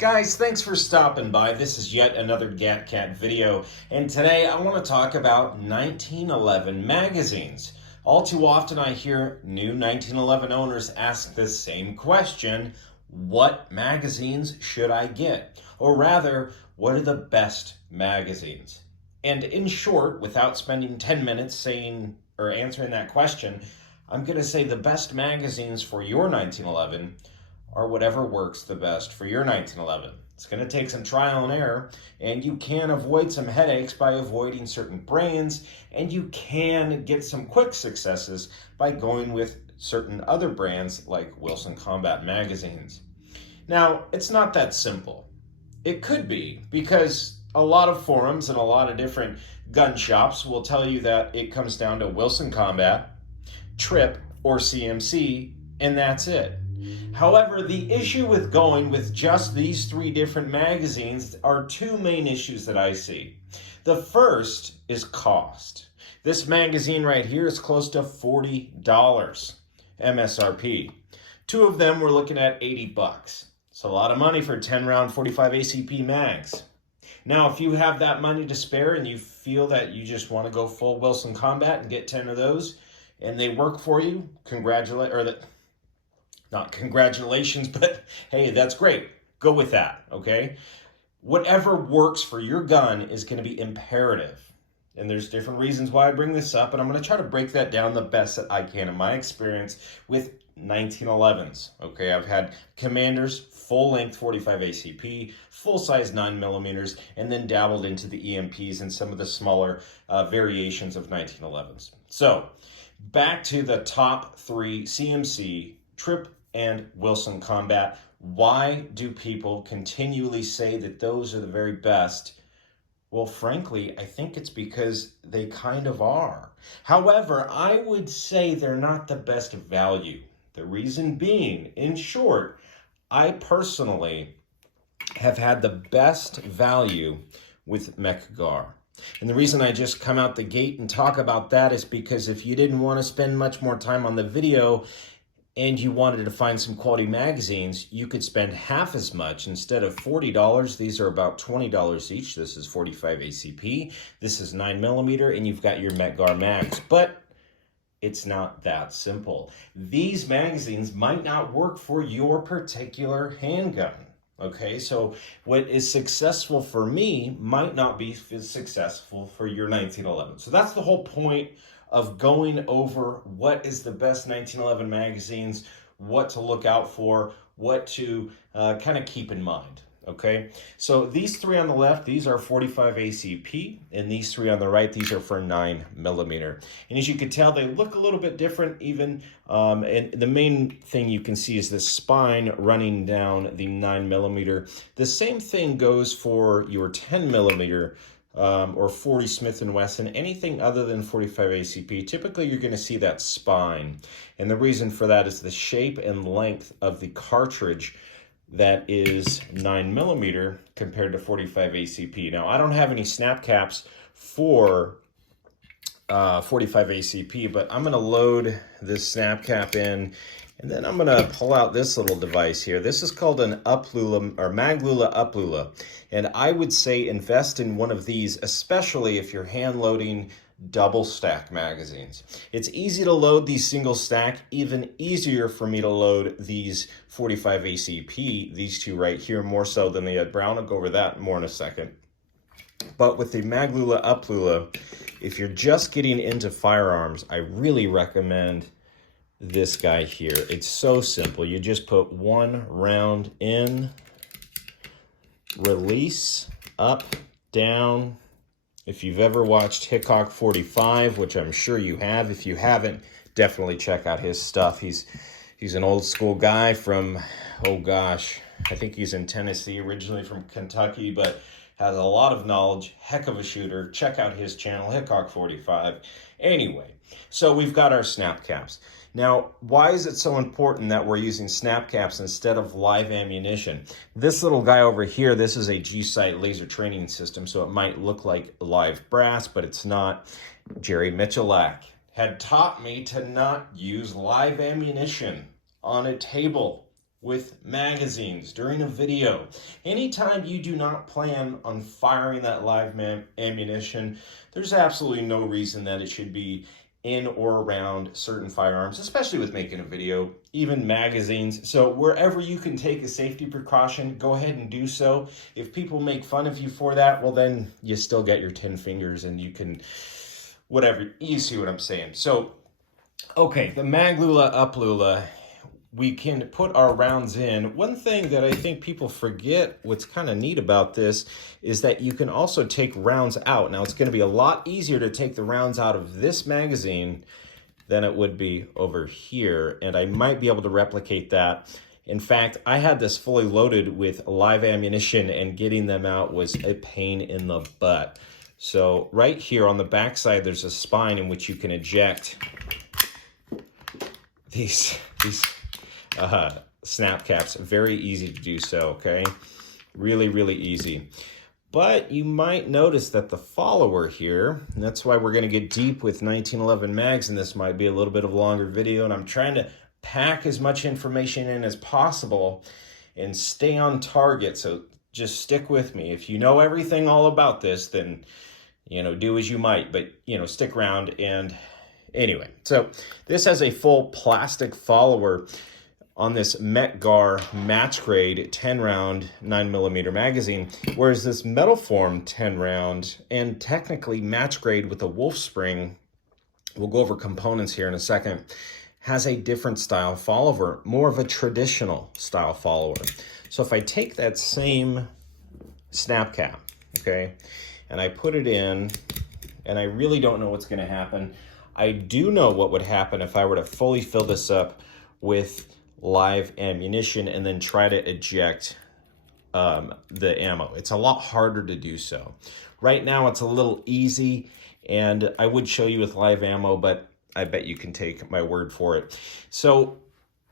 Guys, thanks for stopping by. This is yet another GatCat video, and today I want to talk about 1911 magazines. All too often I hear new 1911 owners ask the same question: what magazines should I get? Or rather, what are the best magazines? And in short, without spending 10 minutes saying or answering that question, I'm going to say the best magazines for your 1911 are whatever works the best for your 1911. It's going to take some trial and error, and you can avoid some headaches by avoiding certain brands, and you can get some quick successes by going with certain other brands like Wilson Combat magazines. Now, it's not that simple. It could be, because a lot of forums and a lot of different gun shops will tell you that it comes down to Wilson Combat, Tripp, or CMC, and that's it. However, the issue with going with just these three different magazines are two main issues that I see. The first is cost. This magazine right here is close to $40 MSRP. Two of them we're looking at 80 bucks. It's a lot of money for 10 round 45 ACP mags. Now, if you have that money to spare and you feel that you just want to go full Wilson Combat and get 10 of those and they work for you, not congratulations, but hey, that's great. Go with that, okay? Whatever works for your gun is going to be imperative. And there's different reasons why I bring this up, and I'm going to try to break that down the best that I can in my experience with 1911s, okay? I've had Commanders, full-length 45 ACP, full-size 9mm, and then dabbled into the EMPs and some of the smaller variations of 1911s. So, back to the top three: CMC, Tripp, and Wilson Combat. Why do people continually say that those are the very best? Well, frankly, I think it's because they kind of are. However, I would say they're not the best value. The reason being, in short, I personally have had the best value with Mec-Gar. And the reason I just come out the gate and talk about that is because if you didn't want to spend much more time on the video and you wanted to find some quality magazines, you could spend half as much. Instead of $40, these are about $20 each. This is 45 ACP, this is 9mm, and you've got your Mec-Gar mags. But it's not that simple. These magazines might not work for your particular handgun. Okay, so what is successful for me might not be successful for your 1911. So that's the whole point of going over what is the best 1911 magazines, what to look out for, what to kind of keep in mind, okay? So these three on the left, these are 45 ACP, and these three on the right, these are for 9mm. And as you can tell, they look a little bit different even, and the main thing you can see is the spine running down the 9mm. The same thing goes for your 10mm, or 40 Smith & Wesson, anything other than 45 ACP. Typically, you're going to see that spine. And the reason for that is the shape and length of the cartridge that is 9mm compared to 45 ACP. Now, I don't have any snap caps for 45 ACP, but I'm going to load this snap cap in, and then I'm going to pull out this little device here. This is called an Uplula, or Maglula Uplula. And I would say invest in one of these, especially if you're hand loading double stack magazines. It's easy to load these single stack, even easier for me to load these 45 ACP, these two right here, more so than the Ed Brown. I'll go over that more in a second. But with the Maglula Uplula, if you're just getting into firearms, I really recommend this guy here. It's so simple. You just put one round in, release, up, down. If you've ever watched Hickok 45, which I'm sure you have, if you haven't, definitely check out his stuff. He's an old school guy from, oh gosh, I think he's in Tennessee, originally from Kentucky, but has a lot of knowledge, heck of a shooter. Check out his channel, Hickok 45. Anyway, so we've got our snap caps. Now, why is it so important that we're using snap caps instead of live ammunition? This little guy over here, this is a G-Sight laser training system, so it might look like live brass, but it's not. Jerry Michalak had taught me to not use live ammunition on a table with magazines during a video. Anytime you do not plan on firing that live ammunition, there's absolutely no reason that it should be in or around certain firearms, especially with making a video, even magazines. So wherever you can take a safety precaution, go ahead and do so. If people make fun of you for that, well, then you still get your 10 fingers and you can, whatever, you see what I'm saying. So, okay, the Maglula Uplula, we can put our rounds in. One thing that I think people forget, what's kind of neat about this, is that you can also take rounds out. Now, it's going to be a lot easier to take the rounds out of this magazine than it would be over here, and I might be able to replicate that. In fact, I had this fully loaded with live ammunition, and getting them out was a pain in the butt. So right here on the back side, there's a spine in which you can eject these snap caps. Very easy to do so, okay? Really, really easy. But you might notice that the follower here, and that's why we're going to get deep with 1911 mags, and this might be a little bit of a longer video, and I'm trying to pack as much information in as possible and stay on target, so just stick with me. If you know everything all about this, then, you know, do as you might, but, you know, stick around. And anyway, so this has a full plastic follower on this Mec-Gar match grade 10 round 9mm magazine, whereas this metal form 10 round and technically match grade with a wolf spring, we'll go over components here in a second, has a different style follower, more of a traditional style follower. So if I take that same snap cap, okay, and I put it in, and I really don't know what's going to happen. I do know what would happen if I were to fully fill this up with live ammunition and then try to eject the ammo. It's a lot harder to do so. Right now it's a little easy, and I would show you with live ammo, but I bet you can take my word for it. So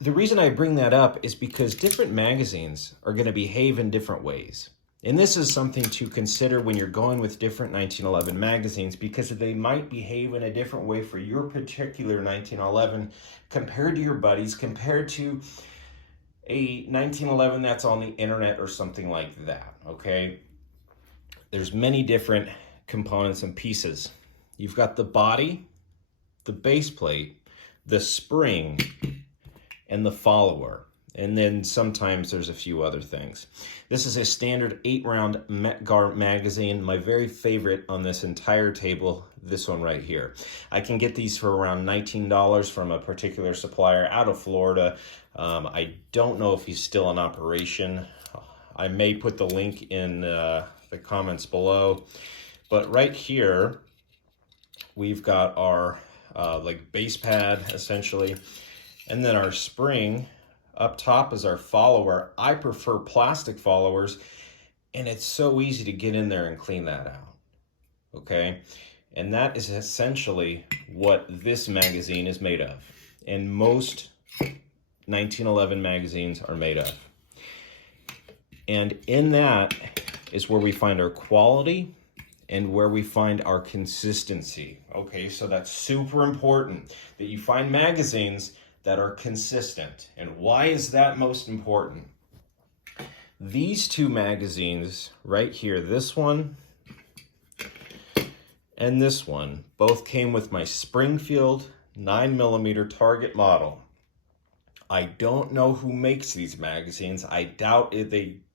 the reason I bring that up is because different magazines are going to behave in different ways. And this is something to consider when you're going with different 1911 magazines, because they might behave in a different way for your particular 1911 compared to your buddies, compared to a 1911 that's on the internet or something like that, okay? There's many different components and pieces. You've got the body, the base plate, the spring, and the follower. And then sometimes there's a few other things. This is a standard 8-round Mec-Gar magazine. My very favorite on this entire table, this one right here. I can get these for around $19 from a particular supplier out of Florida. I don't know if he's still in operation. I may put the link in the comments below. But right here, we've got our like base pad, essentially, and then our spring. Up top is our follower. I prefer plastic followers, and it's so easy to get in there and clean that out, okay? And that is essentially what this magazine is made of, and most 1911 magazines are made of. And in that is where we find our quality and where we find our consistency, okay? So that's super important, that you find magazines that are consistent. And why is that most important? These two magazines right here, this one and this one, both came with my Springfield 9mm target model. I don't know who makes these magazines. I doubt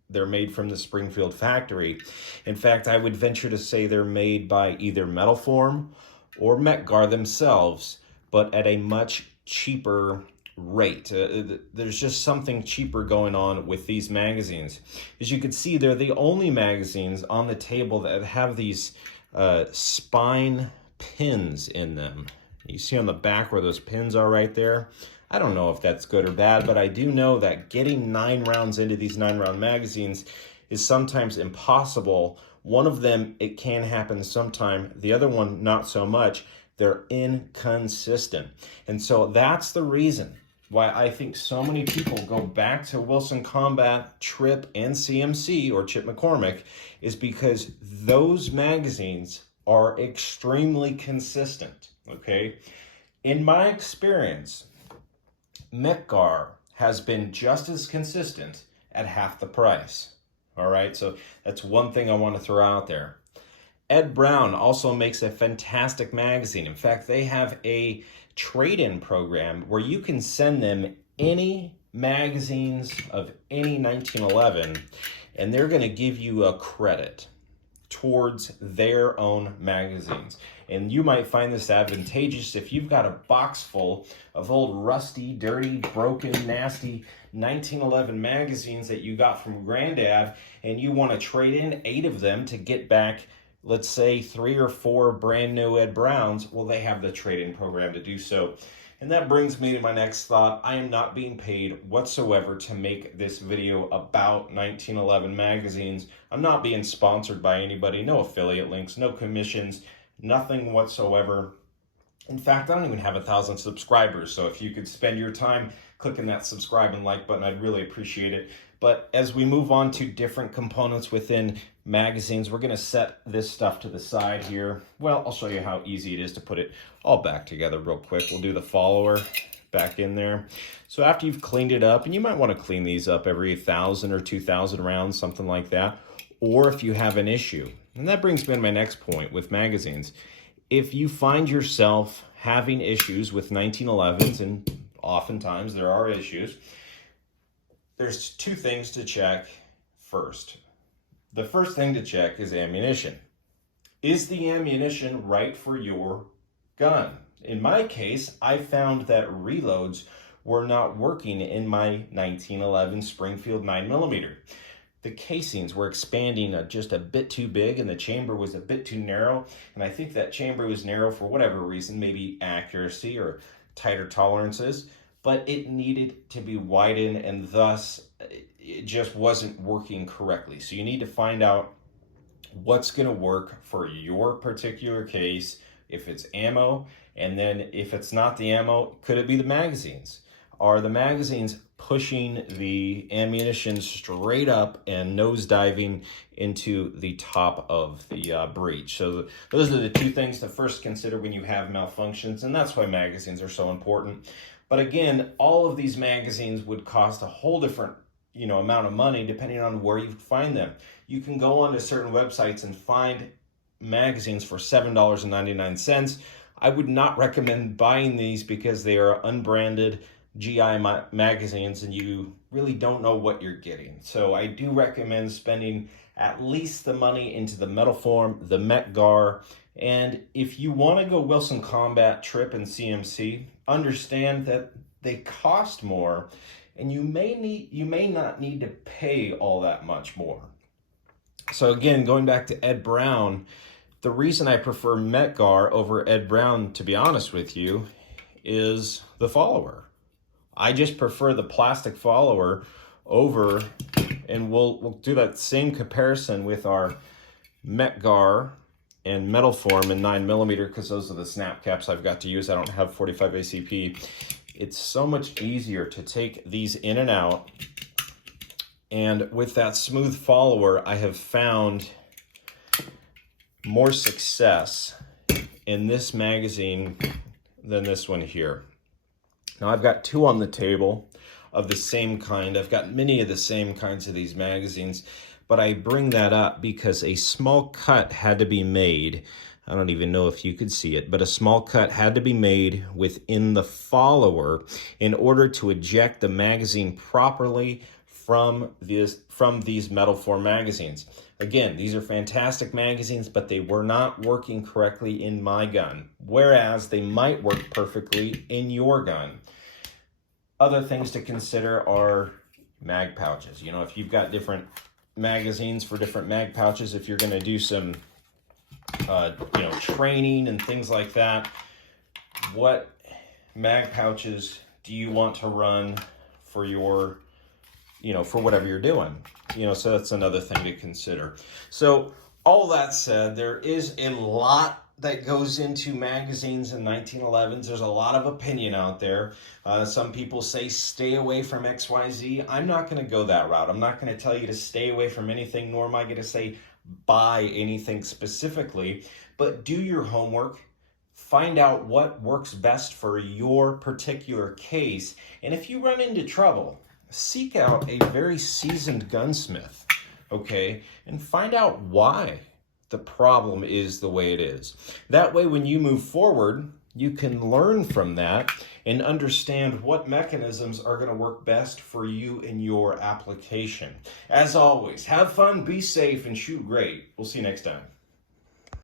they're made from the Springfield factory. In fact, I would venture to say they're made by either Metal Form or Mec-Gar themselves, but at a much cheaper rate. There's just something cheaper going on with these magazines. As you can see, they're the only magazines on the table that have these spine pins in them. You see on the back where those pins are right there? I don't know if that's good or bad, but I do know that getting 9 rounds into these 9-round magazines is sometimes impossible. One of them, it can happen sometime. The other one, not so much. They're inconsistent. And so that's the reason why I think so many people go back to Wilson Combat, Tripp, and CMC, or Chip McCormick, is because those magazines are extremely consistent, okay? In my experience, Mec-Gar has been just as consistent at half the price. All right, so that's one thing I want to throw out there. Ed Brown also makes a fantastic magazine. In fact, they have a trade-in program where you can send them any magazines of any 1911, and they're going to give you a credit towards their own magazines. And you might find this advantageous if you've got a box full of old rusty, dirty, broken, nasty 1911 magazines that you got from Granddad, and you want to trade in 8 of them to get back, let's say, 3 or 4 brand new Ed Browns. Well, they have the trade-in program to do so. And that brings me to my next thought. I am not being paid whatsoever to make this video about 1911 magazines. I'm not being sponsored by anybody. No affiliate links, no commissions, nothing whatsoever. In fact, I don't even have 1,000 subscribers. So if you could spend your time clicking that subscribe and like button, I'd really appreciate it. But as we move on to different components within magazines, we're going to set this stuff to the side here. Well, I'll show you how easy it is to put it all back together real quick. We'll do the follower back in there. So after you've cleaned it up, and you might want to clean these up every 1,000 or 2,000 rounds, something like that, or if you have an issue. And that brings me to my next point with magazines. If you find yourself having issues with 1911s, and oftentimes there are issues, there's 2 things to check first. The first thing to check is ammunition. Is the ammunition right for your gun? In my case, I found that reloads were not working in my 1911 Springfield 9mm. The casings were expanding just a bit too big, and the chamber was a bit too narrow. And I think that chamber was narrow for whatever reason, maybe accuracy or tighter tolerances, but it needed to be widened, and thus it just wasn't working correctly. So you need to find out what's going to work for your particular case, if it's ammo, and then if it's not the ammo, could it be the magazines? Are the magazines pushing the ammunition straight up and nosediving into the top of the breech? So those are the 2 things to first consider when you have malfunctions, and that's why magazines are so important. But again, all of these magazines would cost a whole different amount of money depending on where you find them. You can go onto certain websites and find magazines for $7.99. I would not recommend buying these because they are unbranded GI magazines and you really don't know what you're getting. So I do recommend spending at least the money into the metal form, the Mec-Gar, and if you want to go Wilson Combat, Tripp, and CMC, understand that they cost more, and you may not need to pay all that much more. So again, going back to Ed Brown, the reason I prefer Mec-Gar over Ed Brown, to be honest with you, is the follower. I just prefer the plastic follower over, and we'll do that same comparison with our Mec-Gar and metal form in 9mm, because those are the snap caps I've got to use. I don't have 45 ACP. It's so much easier to take these in and out. And with that smooth follower, I have found more success in this magazine than this one here. Now I've got 2 on the table of the same kind. I've got many of the same kinds of these magazines, but I bring that up because a small cut had to be made. I don't even know if you could see it, but a small cut had to be made within the follower in order to eject the magazine properly from these metal form magazines. Again, these are fantastic magazines, but they were not working correctly in my gun, whereas they might work perfectly in your gun. Other things to consider are mag pouches. If you've got different magazines for different mag pouches, if you're going to do some training and things like that, what mag pouches do you want to run for your for whatever you're doing? So that's another thing to consider. So all that said, there is a lot that goes into magazines in 1911s. There's a lot of opinion out there. Some people say stay away from XYZ. I'm not going to go that route. I'm not going to tell you to stay away from anything, nor am I going to say buy anything specifically. But do your homework. Find out what works best for your particular case. And if you run into trouble, seek out a very seasoned gunsmith, okay? And find out why the problem is the way it is. That way, when you move forward, you can learn from that and understand what mechanisms are going to work best for you in your application. As always, have fun, be safe, and shoot great. We'll see you next time.